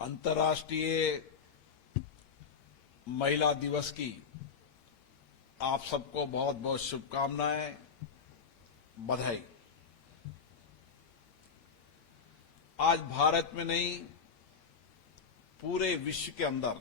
अंतर्राष्ट्रीय महिला दिवस की आप सबको बहुत बहुत शुभकामनाएं, बधाई। आज भारत में नहीं, पूरे विश्व के अंदर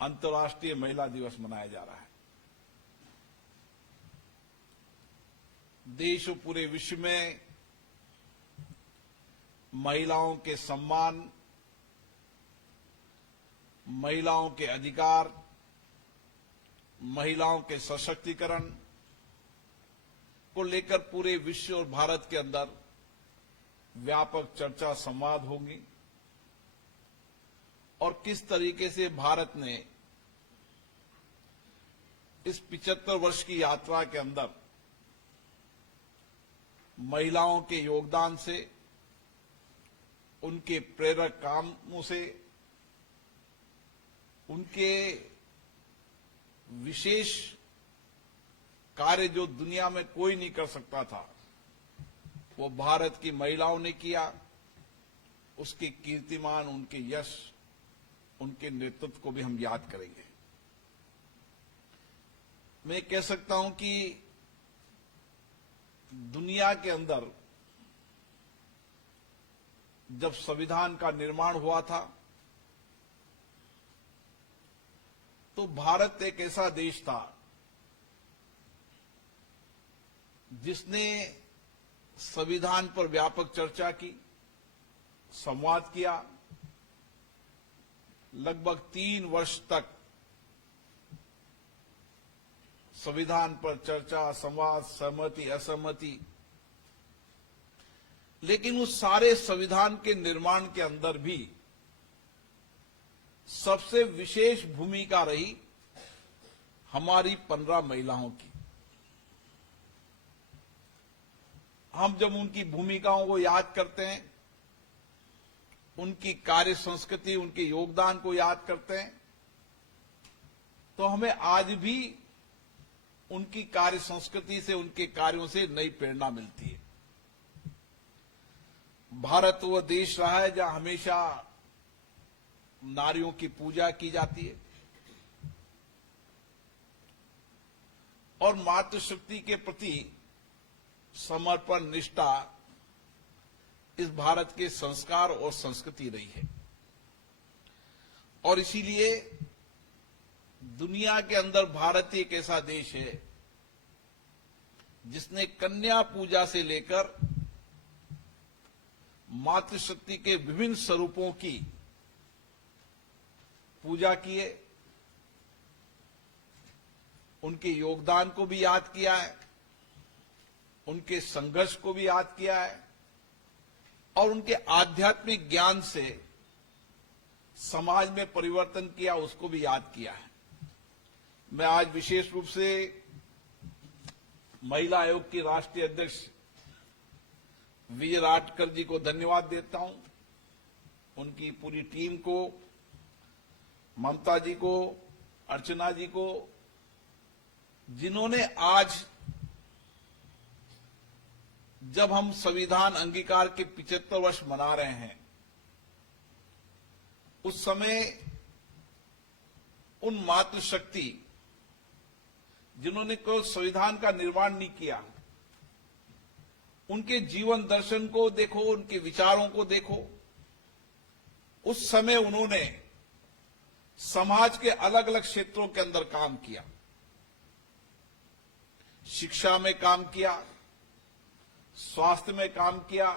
अंतर्राष्ट्रीय महिला दिवस मनाया जा रहा है। देश और पूरे विश्व में महिलाओं के सम्मान, महिलाओं के अधिकार, महिलाओं के सशक्तिकरण को लेकर पूरे विश्व और भारत के अंदर व्यापक चर्चा संवाद होंगी और किस तरीके से भारत ने इस 75 वर्ष की यात्रा के अंदर महिलाओं के योगदान से, उनके प्रेरक कामों से, उनके विशेष कार्य जो दुनिया में कोई नहीं कर सकता था, वो भारत की महिलाओं ने किया। उसके कीर्तिमान, उनके यश, उनके नेतृत्व को भी हम याद करेंगे। मैं कह सकता हूं कि दुनिया के अंदर जब संविधान का निर्माण हुआ था तो भारत एक ऐसा देश था जिसने संविधान पर व्यापक चर्चा की, संवाद किया। लगभग 3 वर्ष तक संविधान पर चर्चा, संवाद, सहमति, असहमति। लेकिन उस सारे संविधान के निर्माण के अंदर भी सबसे विशेष भूमिका रही हमारी 15 महिलाओं की। हम जब उनकी भूमिकाओं को याद करते हैं, उनकी कार्य संस्कृति, उनके योगदान को याद करते हैं, तो हमें आज भी उनकी कार्य संस्कृति से, उनके कार्यों से नई प्रेरणा मिलती है। भारत वह देश रहा है जहां हमेशा नारियों की पूजा की जाती है और मातृशक्ति के प्रति समर्पण, निष्ठा इस भारत के संस्कार और संस्कृति रही है। और इसीलिए दुनिया के अंदर भारत एक ऐसा देश है जिसने कन्या पूजा से लेकर मातृशक्ति के विभिन्न स्वरूपों की पूजा की है, उनके योगदान को भी याद किया है, उनके संघर्ष को भी याद किया है और उनके आध्यात्मिक ज्ञान से समाज में परिवर्तन किया, उसको भी याद किया है। मैं आज विशेष रूप से महिला आयोग की राष्ट्रीय अध्यक्ष विजय राटकर जी को धन्यवाद देता हूं, उनकी पूरी टीम को, ममता जी को, अर्चना जी को, जिन्होंने आज जब हम संविधान अंगीकार के 75 वर्ष मना रहे हैं, उस समय उन मातृशक्ति जिन्होंने केवल संविधान का निर्माण नहीं किया, उनके जीवन दर्शन को देखो, उनके विचारों को देखो। उस समय उन्होंने समाज के अलग अलग क्षेत्रों के अंदर काम किया, शिक्षा में काम किया, स्वास्थ्य में काम किया,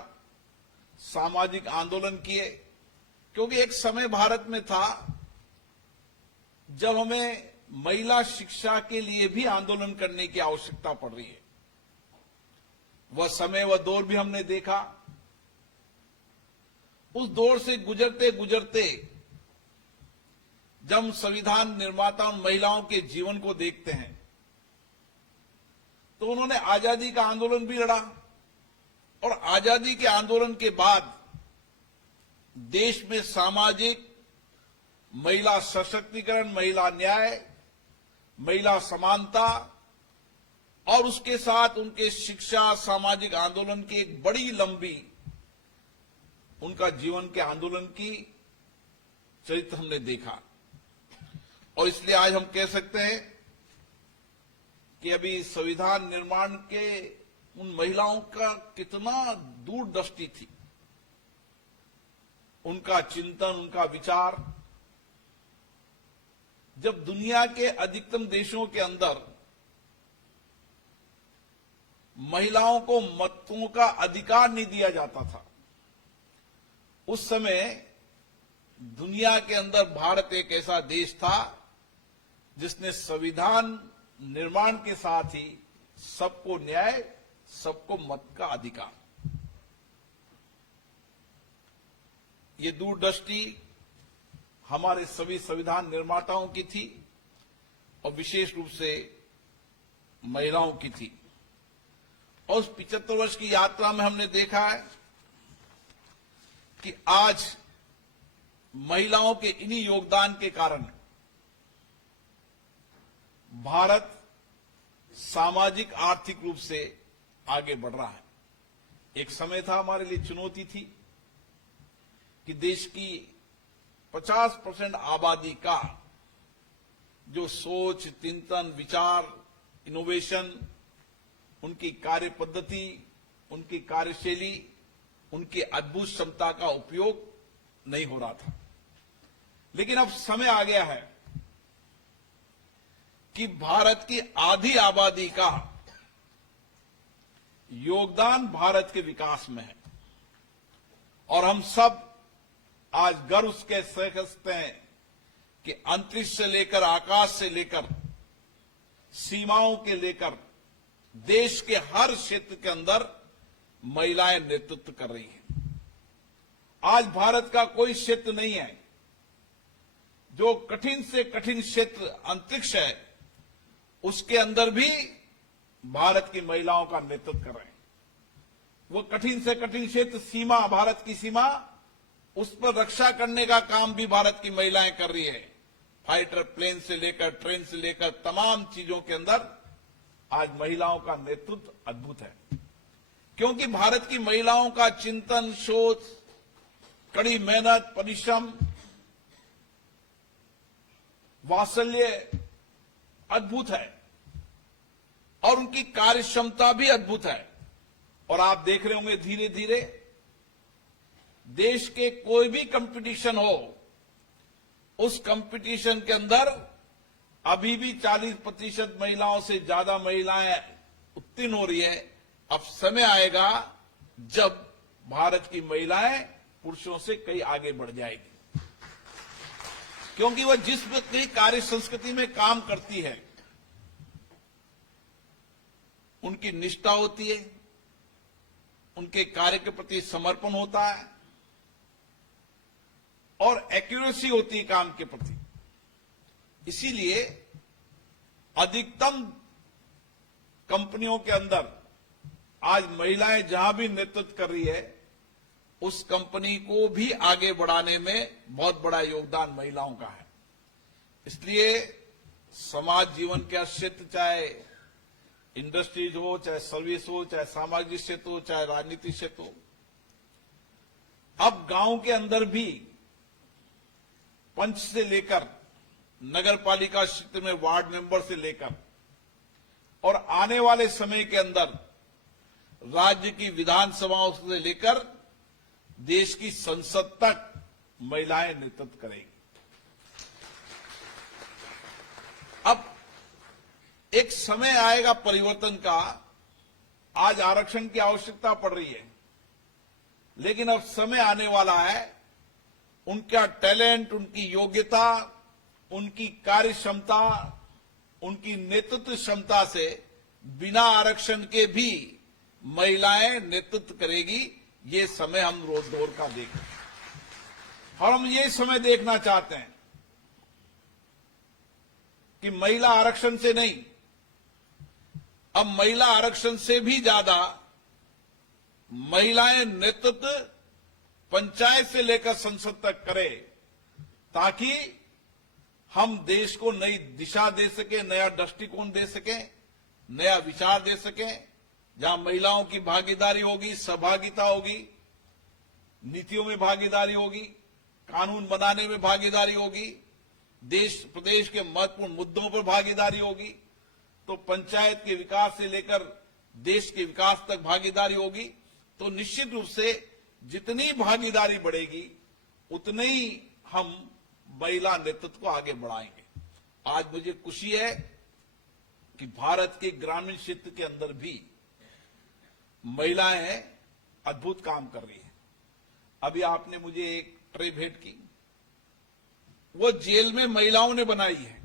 सामाजिक आंदोलन किए। क्योंकि एक समय भारत में था जब हमें महिला शिक्षा के लिए भी आंदोलन करने की आवश्यकता पड़ रही है। वह समय, वह दौर भी हमने देखा। उस दौर से गुजरते गुजरते जब हम संविधान निर्माता उन महिलाओं के जीवन को देखते हैं तो उन्होंने आजादी का आंदोलन भी लड़ा और आजादी के आंदोलन के बाद देश में सामाजिक, महिला सशक्तिकरण, महिला न्याय, महिला समानता और उसके साथ उनके शिक्षा, सामाजिक आंदोलन की एक बड़ी लंबी उनका जीवन के आंदोलन की चरित्र हमने देखा। और इसलिए आज हम कह सकते हैं कि अभी संविधान निर्माण के उन महिलाओं का कितना दूरदृष्टि थी, उनका चिंतन, उनका विचार। जब दुनिया के अधिकतम देशों के अंदर महिलाओं को मतों का अधिकार नहीं दिया जाता था, उस समय दुनिया के अंदर भारत एक ऐसा देश था जिसने संविधान निर्माण के साथ ही सबको न्याय, सबको मत का अधिकार, ये दूरदृष्टि हमारे सभी संविधान निर्माताओं की थी और विशेष रूप से महिलाओं की थी। और उस 75 वर्ष की यात्रा में हमने देखा है कि आज महिलाओं के इन्हीं योगदान के कारण भारत सामाजिक आर्थिक रूप से आगे बढ़ रहा है। एक समय था हमारे लिए चुनौती थी कि देश की 50% आबादी का जो सोच, चिंतन, विचार, इनोवेशन, उनकी कार्य पद्धति, उनकी कार्यशैली, उनकी अद्भुत क्षमता का उपयोग नहीं हो रहा था। लेकिन अब समय आ गया है कि भारत की आधी आबादी का योगदान भारत के विकास में है और हम सब आज गर्व के सकते हैं कि अंतरिक्ष से लेकर, आकाश से लेकर, सीमाओं के लेकर देश के हर क्षेत्र के अंदर महिलाएं नेतृत्व कर रही हैं। आज भारत का कोई क्षेत्र नहीं है जो कठिन से कठिन क्षेत्र अंतरिक्ष है, उसके अंदर भी भारत की महिलाओं का नेतृत्व कर रहे हैं। वो कठिन से कठिन क्षेत्र, सीमा, भारत की सीमा, उस पर रक्षा करने का काम भी भारत की महिलाएं कर रही है। फाइटर प्लेन से लेकर, ट्रेन से लेकर तमाम चीजों के अंदर आज महिलाओं का नेतृत्व अद्भुत है, क्योंकि भारत की महिलाओं का चिंतन, सोच, कड़ी मेहनत, परिश्रम, वात्सल्य अद्भुत है और उनकी कार्य क्षमता भी अद्भुत है। और आप देख रहे होंगे धीरे धीरे देश के कोई भी कंपटीशन हो, उस कंपटीशन के अंदर अभी भी 40% महिलाओं से ज्यादा महिलाएं उत्तीर्ण हो रही है। अब समय आएगा जब भारत की महिलाएं पुरुषों से कई आगे बढ़ जाएगी, क्योंकि वह जिस भी कार्य संस्कृति में काम करती है उनकी निष्ठा होती है, उनके कार्य के प्रति समर्पण होता है और एक्यूरेसी होती है काम के प्रति। इसीलिए अधिकतम कंपनियों के अंदर आज महिलाएं जहां भी नेतृत्व कर रही है, उस कंपनी को भी आगे बढ़ाने में बहुत बड़ा योगदान महिलाओं का है। इसलिए समाज जीवन के क्षेत्र, चाहे इंडस्ट्रीज हो, चाहे सर्विस हो, चाहे सामाजिक क्षेत्र हो, चाहे राजनीतिक क्षेत्र हो, अब गांव के अंदर भी पंच से लेकर नगर पालिका क्षेत्र में वार्ड मेंबर से लेकर और आने वाले समय के अंदर राज्य की विधानसभाओं से लेकर देश की संसद तक महिलाएं नेतृत्व करेंगी। अब एक समय आएगा परिवर्तन का। आज आरक्षण की आवश्यकता पड़ रही है, लेकिन अब समय आने वाला है उनका टैलेंट, उनकी योग्यता, उनकी कार्य क्षमता, उनकी नेतृत्व क्षमता से बिना आरक्षण के भी महिलाएं नेतृत्व करेगी। ये समय हम रोज दौर का देख रहे हैं और हम ये समय देखना चाहते हैं कि महिला आरक्षण से नहीं, अब महिला आरक्षण से भी ज्यादा महिलाएं नेतृत्व पंचायत से लेकर संसद तक करे, ताकि हम देश को नई दिशा दे सके, नया दृष्टिकोण दे सके, नया विचार दे सके, जहां महिलाओं की भागीदारी होगी, सहभागिता होगी, नीतियों में भागीदारी होगी, कानून बनाने में भागीदारी होगी, देश प्रदेश के महत्वपूर्ण मुद्दों पर भागीदारी होगी, तो पंचायत के विकास से लेकर देश के विकास तक भागीदारी होगी। तो निश्चित रूप से जितनी भागीदारी बढ़ेगी उतने ही हम महिला नेतृत्व को आगे बढ़ाएंगे। आज मुझे खुशी है कि भारत के ग्रामीण क्षेत्र के अंदर भी महिलाएं अद्भुत काम कर रही हैं। अभी आपने मुझे एक ट्रे भेंट की, वो जेल में महिलाओं ने बनाई है।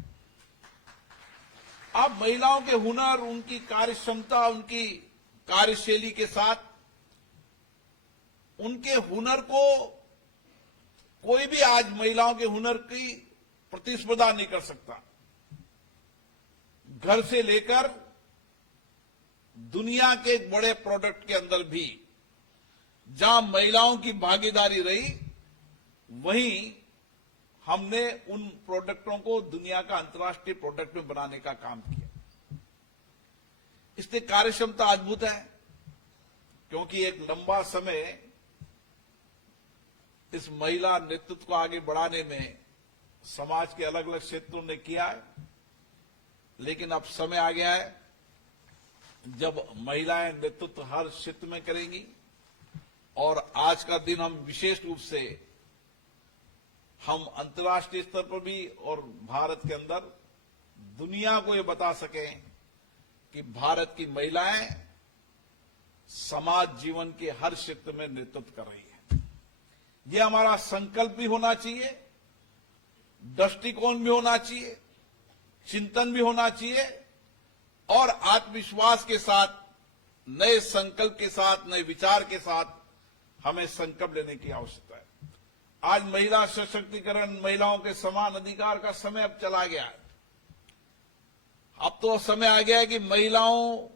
आप महिलाओं के हुनर, उनकी कार्य क्षमता, उनकी कार्यशैली के साथ उनके हुनर को कोई भी आज महिलाओं के हुनर की प्रतिस्पर्धा नहीं कर सकता। घर से लेकर दुनिया के बड़े प्रोडक्ट के अंदर भी जहां महिलाओं की भागीदारी रही, वहीं हमने उन प्रोडक्टों को दुनिया का अंतर्राष्ट्रीय प्रोडक्ट में बनाने का काम किया। इसलिए कार्यक्षमता अद्भुत है, क्योंकि एक लंबा समय इस महिला नेतृत्व को आगे बढ़ाने में समाज के अलग अलग क्षेत्रों ने किया है। लेकिन अब समय आ गया है जब महिलाएं नेतृत्व हर क्षेत्र में करेंगी। और आज का दिन हम विशेष रूप से हम अंतर्राष्ट्रीय स्तर पर भी और भारत के अंदर दुनिया को ये बता सकें कि भारत की महिलाएं समाज जीवन के हर क्षेत्र में नेतृत्व कर रही है। ये हमारा संकल्प भी होना चाहिए, दृष्टिकोण भी होना चाहिए, चिंतन भी होना चाहिए और आत्मविश्वास के साथ, नए संकल्प के साथ, नए विचार के साथ हमें संकल्प लेने की आवश्यकता है। आज महिला सशक्तिकरण, महिलाओं के समान अधिकार का समय अब चला गया है। अब तो समय आ गया है कि महिलाओं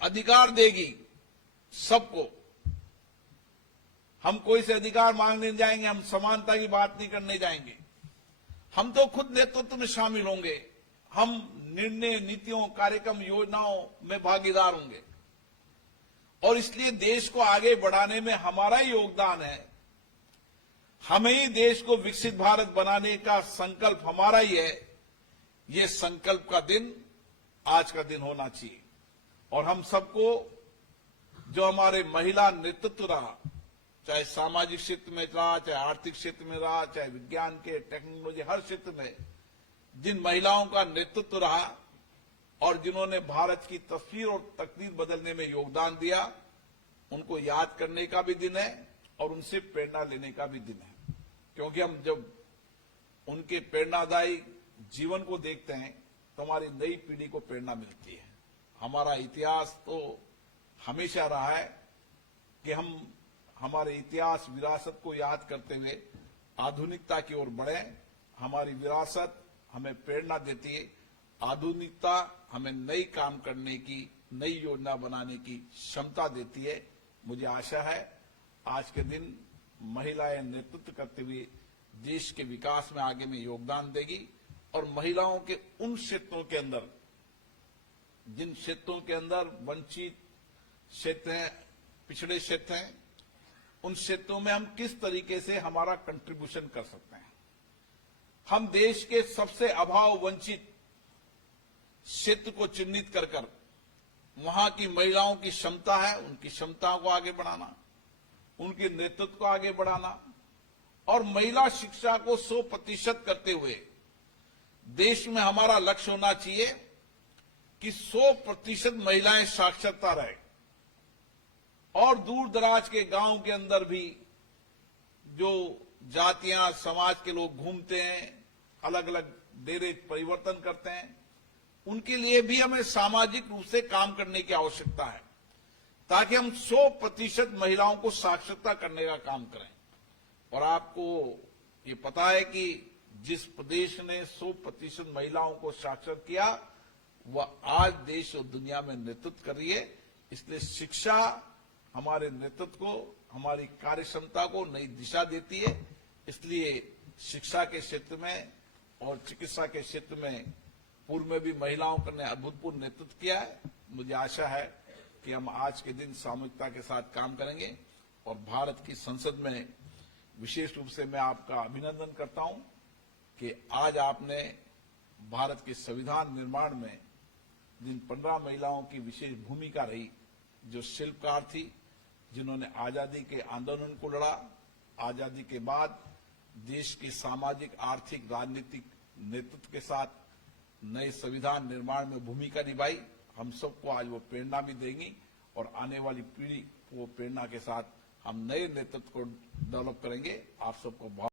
अधिकार देगी सबको। हम कोई से अधिकार मांगने नहीं जाएंगे, हम समानता की बात नहीं करने जाएंगे। हम तो खुद नेतृत्व में शामिल होंगे, हम निर्णय, नीतियों, कार्यक्रम, योजनाओं में भागीदार होंगे। और इसलिए देश को आगे बढ़ाने में हमारा ही योगदान है। हमें ही देश को विकसित भारत बनाने का संकल्प हमारा ही है। ये संकल्प का दिन आज का दिन होना चाहिए। और हम सबको, जो हमारे महिला नेतृत्व रहा, चाहे सामाजिक क्षेत्र में रहा, चाहे आर्थिक क्षेत्र में रहा, चाहे विज्ञान के, टेक्नोलॉजी, हर क्षेत्र में जिन महिलाओं का नेतृत्व रहा और जिन्होंने भारत की तस्वीर और तकदीर बदलने में योगदान दिया, उनको याद करने का भी दिन है और उनसे प्रेरणा लेने का भी दिन है। क्योंकि हम जब उनके प्रेरणादायी जीवन को देखते हैं तो हमारी नई पीढ़ी को प्रेरणा मिलती है। हमारा इतिहास तो हमेशा रहा है कि हम हमारे इतिहास, विरासत को याद करते हुए आधुनिकता की ओर बढ़े। हमारी विरासत हमें प्रेरणा देती है, आधुनिकता हमें नई काम करने की, नई योजना बनाने की क्षमता देती है। मुझे आशा है आज के दिन महिलाएं नेतृत्व करते हुए देश के विकास में आगे में योगदान देगी और महिलाओं के उन क्षेत्रों के अंदर, जिन क्षेत्रों के अंदर वंचित क्षेत्र हैं, पिछड़े क्षेत्र हैं, उन क्षेत्रों में हम किस तरीके से हमारा कंट्रीब्यूशन कर सकते हैं। हम देश के सबसे अभाव वंचित क्षेत्र को चिन्हित कर वहां की महिलाओं की क्षमता है, उनकी क्षमताओं को आगे बढ़ाना, उनके नेतृत्व को आगे बढ़ाना और महिला शिक्षा को 100% करते हुए देश में हमारा लक्ष्य होना चाहिए कि 100% महिलाएं साक्षरता रहे और दूर दराज के गांव के अंदर भी जो जातियां, समाज के लोग घूमते हैं, अलग अलग डेरे परिवर्तन करते हैं, उनके लिए भी हमें सामाजिक रूप से काम करने की आवश्यकता है ताकि हम 100% महिलाओं को साक्षरता करने का काम करें। और आपको ये पता है कि जिस प्रदेश ने 100% महिलाओं को साक्षर किया, वह आज देश और दुनिया में नेतृत्व कर रही है। इसलिए शिक्षा हमारे नेतृत्व को, हमारी कार्यक्षमता को नई दिशा देती है। इसलिए शिक्षा के क्षेत्र में और चिकित्सा के क्षेत्र में पूर्व में भी महिलाओं ने अभूतपूर्व नेतृत्व किया है। मुझे आशा है कि हम आज के दिन सामूहिकता के साथ काम करेंगे और भारत की संसद में विशेष रूप से मैं आपका अभिनंदन करता हूं कि आज आपने भारत के संविधान निर्माण में जिन 15 महिलाओं की विशेष भूमिका रही, जो शिल्पकार थी, जिन्होंने आजादी के आंदोलन को लड़ा, आजादी के बाद देश के सामाजिक, आर्थिक, राजनीतिक नेतृत्व के साथ नए संविधान निर्माण में भूमिका निभाई, हम सबको आज वो प्रेरणा भी देंगी और आने वाली पीढ़ी को प्रेरणा के साथ हम नए नेतृत्व को डेवलप करेंगे। आप सबको बहुत